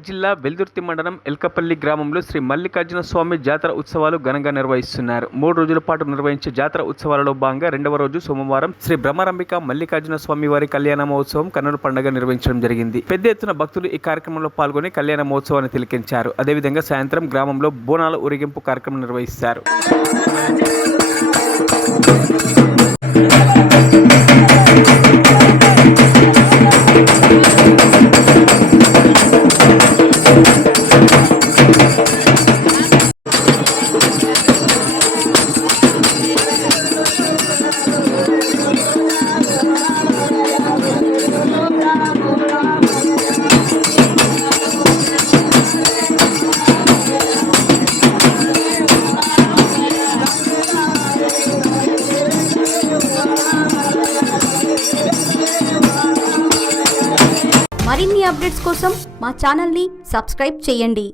మెదక్ జిల్లా వెల్దుర్తి మండలం ఎల్కపల్లి గ్రామంలో శ్రీ మల్లికార్జున స్వామి జాతర ఉత్సవాలు ఘనంగా నిర్వహిస్తున్నారు. 3 రోజుల పాటు నిర్వహించే జాతర ఉత్సవాలలో భాగంగా 2వ రోజు సోమవారం శ్రీ బ్రహ్మరంబిక మల్లికార్జున స్వామి వారి కళ్యాణ మహోత్సవం కన్నుల పండుగ నిర్వహించడం జరిగింది. పెద్ద ఎత్తున భక్తులు ఈ కార్యక్రమంలో పాల్గొని కళ్యాణ మహోత్సవాన్ని తిలకించారు. అదేవిధంగా సాయంత్రం గ్రామంలో బోనాల ఊరేగింపు కార్యక్రమం నిర్వహిస్తారు. మరిన్ని అప్డేట్స్ కోసం మా ఛానల్ని సబ్స్క్రైబ్ చేయండి.